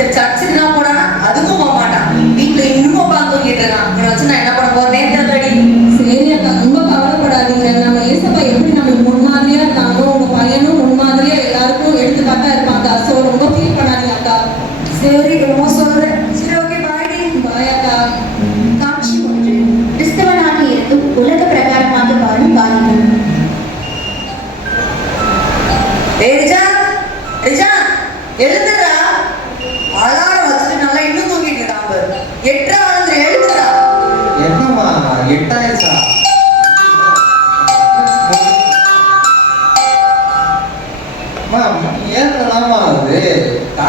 சரி சர்ச்சுக்கு தான் போனானா அதுக்கும் போக மாட்டான். வீட்டுல இன்னும் உட்காந்து தூங்கிட்டு இருக்கான். இவனை வச்சு நான் என்ன பண்ண போறேன் தெரியலடி. சரி அக்கா, ரொம்ப கவலைப்படாதீங்க. நம்ம ஏசப்பா எப்படி நம்மளுக்கு முன்மாதிரியா இருக்காங்களோ உங்க பையனும் முன்மாதிரியா எல்லாருக்கும் எடுத்துக்காட்டா இருப்பாங்க. ஸோ ரொம்ப ஃபீல் பண்ணாதீங்க அக்கா. சரி ரொம்ப சொல்றேன். சரி ஓகே பாய்டி. பாய் அக்கா. காட்சி 1. கிறிஸ்தவனாக இருந்தும் உலக பிரகாரமாக வாழும் வாலிபன். எழுதுறா. அலாரம் வச்சுட்டு நல்லா இன்னும் தூங்கிட்டு இருக்கான். எட்டா வந்து எழுதுறா. என்னம்மா 8 ஆயிடுச்சா? ஏன்லாமா அது?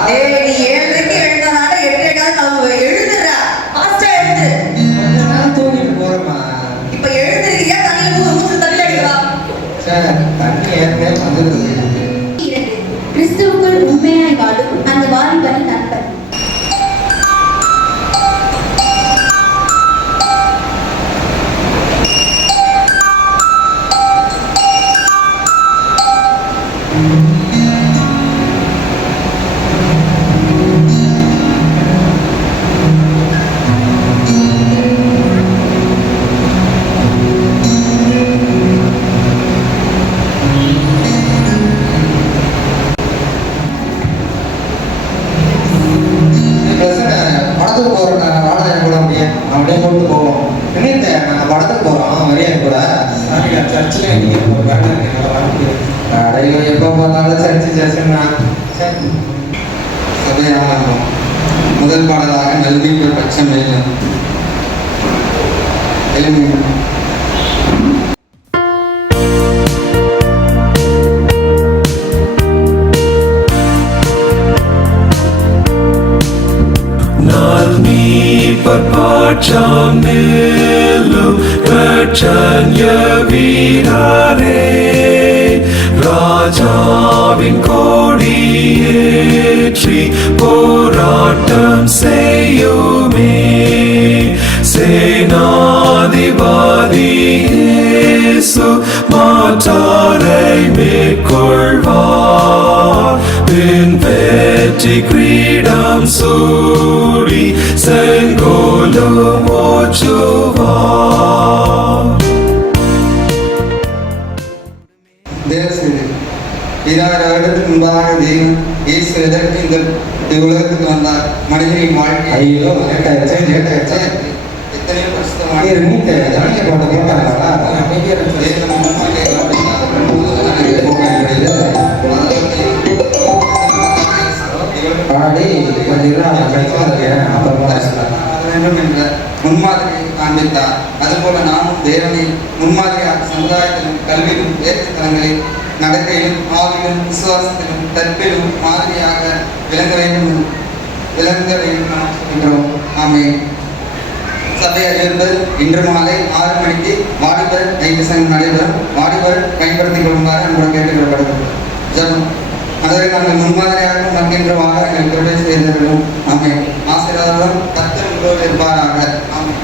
நீ 7:30 எழுந்தானால 8:00 கிளம்புவ. எழுதுறா. ஃபாஸ்டா எழுது. கொஞ்ச நேரம் தூங்கிட்டு போறேம்மா. இப்ப எழுதுறியா? தண்ணியில மூச்சு தண்ணி அடிக்கிறா. சரி, தண்ணி ஏற்கனவே வந்துருது. 2. கிறிஸ்துவுக்குள் உண்மையாய் வாழும் அந்த வாலிபனின் நண்பன். படத்துக்கு போறோம். நான் வாடகை கூட அப்படியே கூப்பிட்டு போவோம். என்ன நாங்கள் படத்துக்கு போறோம், வரியா கூட சர்ச்சில் அடையோ எப்போ பார்த்தாலும் சர்ச்சுன்னா சபையாகும். முதல் பாடலாக நல்வீட்டு பட்சம் எழுமி Berpacang nilu kerjanya virare Rajavin kodiyetri poratam seyume Senadivadi Yesu matarai mekolvar Bin veti kridam suri Sengolum ochuvar தேவசேது இதாறு வருடத்துக்கு முன்பாக தெய்வம் இயேசு எதற்கு இந்த உலகத்துக்கு வந்தார்? மனிதனின் வாழ்க்கை ஐயோ எத்தனையோ கஷ்டமாக முன்மாதிரியை காண்பித்தார். அதுபோல நாமும் தேவனை முன்மாதிரியாக சமுதாயத்திலும் கல்வியிலும் வேற்றுத்தலங்களில் நடக்கையிலும் ஆவிலும் விசுவாசத்திலும் தற்பிலும் மாதிரியாக விளங்க வேண்டும் என்கிறோம். ஆமென். சபை அறிவிப்பது இன்று மாலை 6 மணிக்கு வாலிபர் ஐக்கிய சங்கம் நடைபெறும். வாலிபர் பயன்படுத்திக் கொள்ளுமாறு நம்முடன் கேட்டுக்கொள்ளப்படுகிறது. ஜபம். அதை நாங்கள் முன்மாதிரியாக மகிழ்கின்ற வாழ எங்கள் தொழிலை செய்திருக்கிறோம். ஆமென். ஆசீர்வாதம் கர்த்தர் உங்களோடு இருப்பாராக. ஆமென்.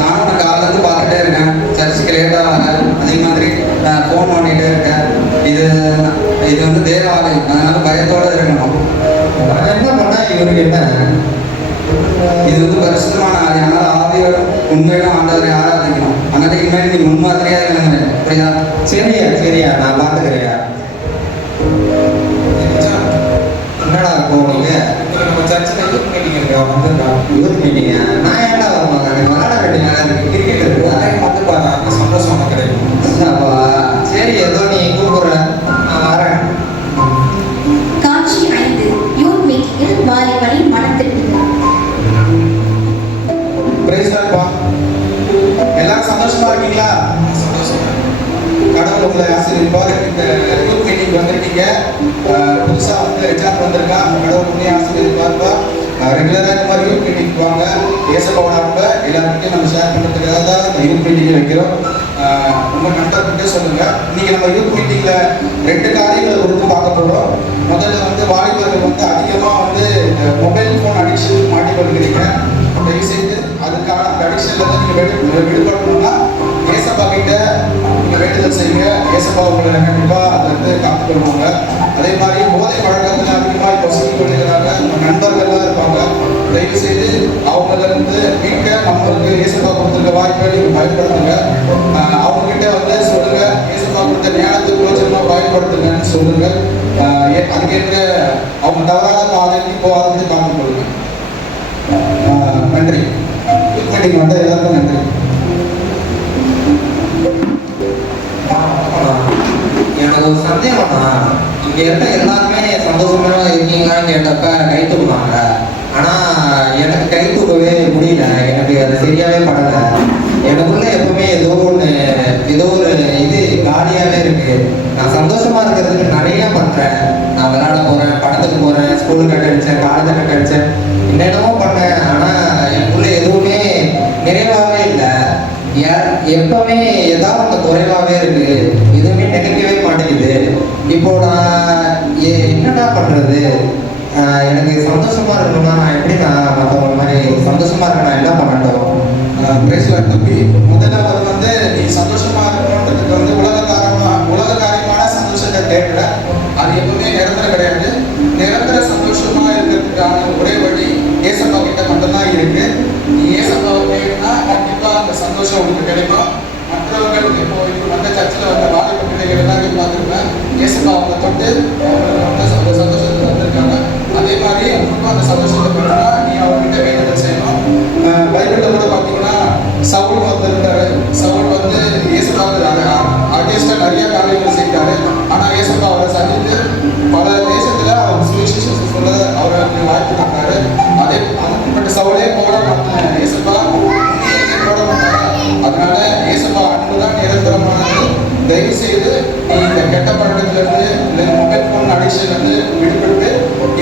நானும் காலேருந்து பார்த்துட்டே இருக்கேன். சர்ச்சுக்கு லேட்டாக வரேன். அதே மாதிரி ஃபோன் பண்ணிகிட்டே இருக்கேன். இது வந்து தேவாலயம், அதனால பயத்தோடு இருக்கணும். என்ன பண்ணா இவருக்கு என்ன? இது வந்து பரிசுத்தமான ஆலயம். அதனால ஆவியோடும் உண்மையிலும் ஆண்டவரை ஆராதிக்கணும். அதனால இனிமேல் நீ முன்மாதிரியாக இருங்க. புரியுதா? சரியா நான் பார்த்துக்கிறேயா. என்னடா போனீங்க? நம்ம சர்ச்சில் யூத் மீட்டிங் இருக்கா? வந்துருக்கா? யூத் மீட்டிங்கா? நான் ஏன்டா வருவாங்க? விளையாட வேண்டிய நேரம் இருக்கு. கிரிக்கெட் இருக்கு. வந்து பாரு, அந்த சந்தோஷம் கிடைக்கும். சரி, ஏதோ நீ கூப்பிடுற, நான் வரேன். காட்சி 5. யூத் மீட்டிங்கில் வாலிபனின் மனம் திரும்புதல். எல்லாரும் சந்தோஷமா இருக்கீங்களா? கடவுள் உங்களை ஆசீர்வதிப்பார். இந்த யூத் மீட்டிங் வந்திருக்கீங்க. புதுசா வந்து எக்ஸாம் வந்திருக்கா. கடவுள் உண்மையை ஆசீர்வதிப்பார்ப்பா. ரெகுலராக இந்த மாதிரி யூத் மீட்டிங் வாங்க. ஏசப்பாவோட அன்பை எல்லாருக்கிட்டையும் நம்ம ஷேர் பண்ணுறதுக்காக தான் இந்த யூத் மீட்டிங் வைக்கிறோம். உங்கள் நண்பர்கிட்டே சொல்லுங்க. இன்னைக்கு நம்ம யூத் மீட்டிங்ல 2 காரியங்களை குறித்து பார்க்க போகிறோம். முதல்ல வந்து வாலிபர்கள் வந்து அதிகமாக வந்து மொபைல் ஃபோன் அடிக்ஷன் மாட்டிக்கொள்கிறீங்க. தயவு செய்து அதுக்கான அந்த அடிக்ஷன்லேருந்து நீங்கள் விடுபடணும்னா ஏசப்பா கிட்ட நீங்கள் வேண்டுதல் செய்யுங்க. ஏசப்பா உங்களை கண்டிப்பாக அதுலேருந்து காத்துக்கொள்வாங்க. அதே மாதிரி போதை பழக்கத்தில் அதிகமாக இப்போ சிக்கிக்கொள்ளுகிறாங்க நண்பர்கள்லாம் இருப்பாங்க. தயவு செய்து அவங்களிருந்து மீட்க நம்மளுக்கு ஏசப்பா கொடுத்துருக்க வாய்ப்பை நீங்கள் பயன்படுத்துங்க. அவங்ககிட்ட வந்து சொல்லுங்க, ஏசப்பா கொடுத்த ஞானத்தை பிரோஜனமாக பயன்படுத்துங்கன்னு சொல்லுங்க. அதுக்கேற்ற அவங்க தவறான பாதைக்கு போகாதது பார்த்துக்கொள்ளுங்க. நன்றி. மீட்டிங் வந்த எல்லாருக்கும் நன்றி. எனக்கு ஒரு சந்தேகம்னா, இங்க இருக்க எல்லாருமே சந்தோஷமா இருக்கீங்களான்னு கேட்டப்ப கை தூக்குவாங்க. ஆனா எனக்கு கை தூக்கவே முடியல. எனக்கு அது சரியாவே படல. எனக்குள்ள எப்பவுமே ஏதோ ஒரு இது காலியாவே இருக்கு. நான் சந்தோஷமா இருக்கிறதுக்கு நிறைய பண்றேன். நான் விளையாட போறேன், படத்துக்கு போறேன், ஸ்கூலுக்கு கட்டடிச்சேன், காலேஜை கட்டடிச்சேன், என்னென்னமோ பண்ணேன். ஆனா எனக்குள்ள எதுவுமே நிறைவாவே இல்லை. எப்பவுமே ஏதாவது அந்த குறைவாவே இருக்கு. எதுவுமே நினைக்கவே மாட்டேங்குது. இப்போ நான் என்னடா பண்றது? எனக்கு சந்தோஷமா இருக்கணும்னா நான் எப்படி நான் மற்றவங்க மாதிரி சந்தோஷமா இருக்க நான் என்ன பண்ணட்டும்? பேசுவார் தம்பி. முதல்ல அவர் வந்து நீ சந்தோஷமா இருக்கணுன்றதுக்கு வந்து உலக காரியமான சந்தோஷத்தை தேடல. அது எப்பவுமே நிரந்தரம் கிடையாது. நிரந்தர சந்தோஷமா இருக்கிறதுக்கான ஒரே வழி ஏசப்பா கிட்ட மட்டும்தான் இருக்கு. நீ ஏசப்பாவை தேடினா கண்டிப்பா அந்த சந்தோஷம் உங்களுக்கு கிடைக்கும். மற்றவர்கள் இப்போ வந்த சர்ச்சில் வந்த வாலிப பிள்ளைகள் எல்லாரையும் பார்த்துருப்பேன். ஏசப்பா அவங்க தொட்டு அவங்களுக்கு வந்து அந்த சந்தோஷத்தை வந்திருக்காங்க. அதே மாதிரி உங்களுக்கும் அந்த சந்தோஷத்தை பெறணும்னா நீ அவர்கிட்ட வேண்டுதல் செய்யணும். பைபிளில் கூட பார்த்தீங்கன்னா சவுல் வந்திருந்தாரு. சவுல் வந்து ஏசப்பாவுக்கு ஆர்டிஸ்டாக நிறைய காரியங்கள் செய்தாரு. ஆனால் ஏசப்பா அவரை சந்தித்து பல தேசத்தில் அவர் சுவிசேஷம் சொல்ல அவருக்கு வாய்ப்பு தந்தாரு. அதே அப்படிப்பட்ட சவுளே போட மாட்டேன் ஏசப்பா போட மாட்டாங்க. அதனால ஏசப்பா அன்பு தான் நிரந்தரமானது. தயவு செய்து நீ இந்த கெட்ட பழக்கத்திலிருந்து இந்த மொபைல் ஃபோன் அடிக்ஷன்லேருந்து விடுபட்டு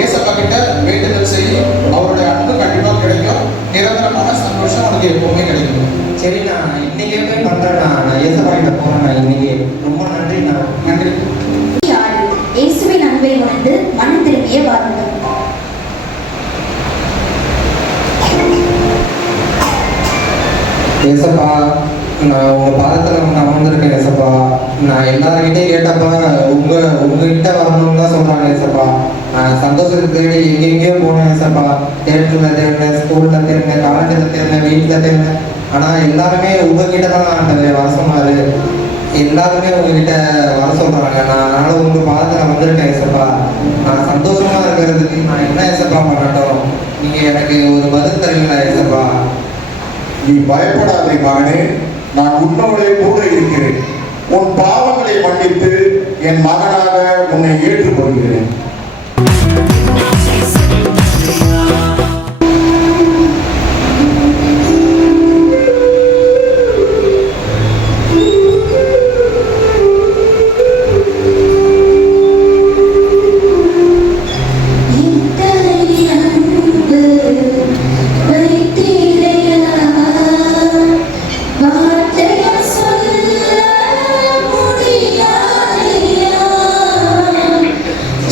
ஏசப்பா கிட்ட வேண்டுதல் செய்ய அவருடைய அன்பு கண்டிப்பாக கிடைக்கும். நிரந்தரமான சந்தோஷம் உனக்கு எப்பவுமே கிடைக்கும். சரி, நான் இன்னைக்கே போய் பண்றேன். நான் ஏசப்பா கிட்ட போறேன் இன்னைக்கு. ரொம்ப நன்றிண்ணா. நன்றி. இயேசுவின் அன்பை உணர்ந்து மனம் திரும்பிய வாருங்கள். ஏசப்பா, நான் உங்க பாதத்துல நான் வந்திருக்கேன் ஏசப்பா. நான் எல்லாருக்கிட்டையும் கேட்டப்ப உங்ககிட்ட வரணும்னு தான் சொல்றாங்க ஏசப்பா. நான் சந்தோஷத்தை தேடி எங்கெங்கேயோ போனேன் ஏசப்பா. தேட்டர்ல தேடினேன், ஸ்கூல்ல தேடினேன், காலேஜில் தேடினேன், வீட்டில் தேடினேன். ஆனா எல்லாருமே உங்ககிட்ட தான் ஆண்டவரே வர சொன்னாரு. எல்லாருமே உங்ககிட்ட வர சொல்றாங்க. நான் அதனால உங்க பாதத்துல வந்திருக்கேன் ஏசப்பா. நான் சந்தோஷமா இருக்கிறதுக்கு நான் என்ன ஏசப்பா பண்ணட்டும்? நீங்க எனக்கு ஒரு பதில் தருவீங்களா ஏசப்பா? நீ பயப்படாதே மகனே, நான் உன்னோட கூட இருக்கிறேன். உன் பாவங்களை மன்னித்து என் மகனாக உன்னை ஏற்றுக்கொள்கிறேன்.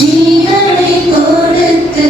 ஜீவனை கொடுத்து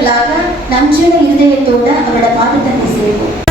பிள்ளைகளாக நஞ்சுள்ள இருதயத்தோட அவரோட பாதத்தை சேர்வோம்.